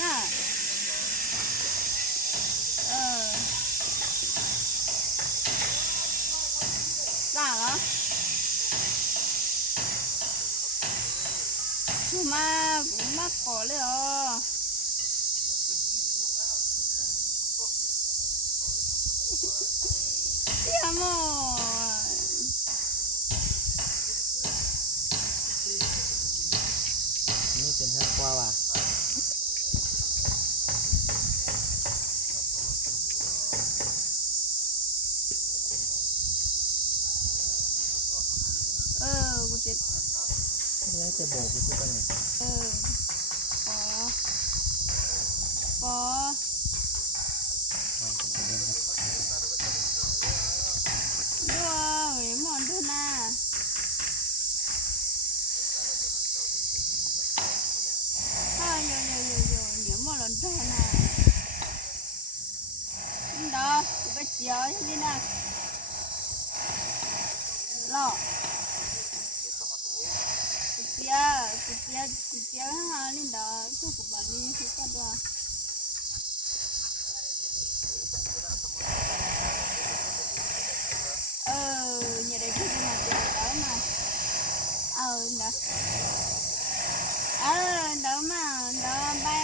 น่ะเออ咋了不嘛不嘛搞了哦呀么นี่เป็นฮักกว่าว่ะกูจะนี่จะโบกไปทุกคนเลยเออปอปอด้วยหมอนด้วยนะถ้า有你莫乱转呐你到我被叫你呢老กูเจียหาลินดาก็กูบาลีกูก็ด้วยnhà đây cứ mà chơi đó mà đó đó mà đó bay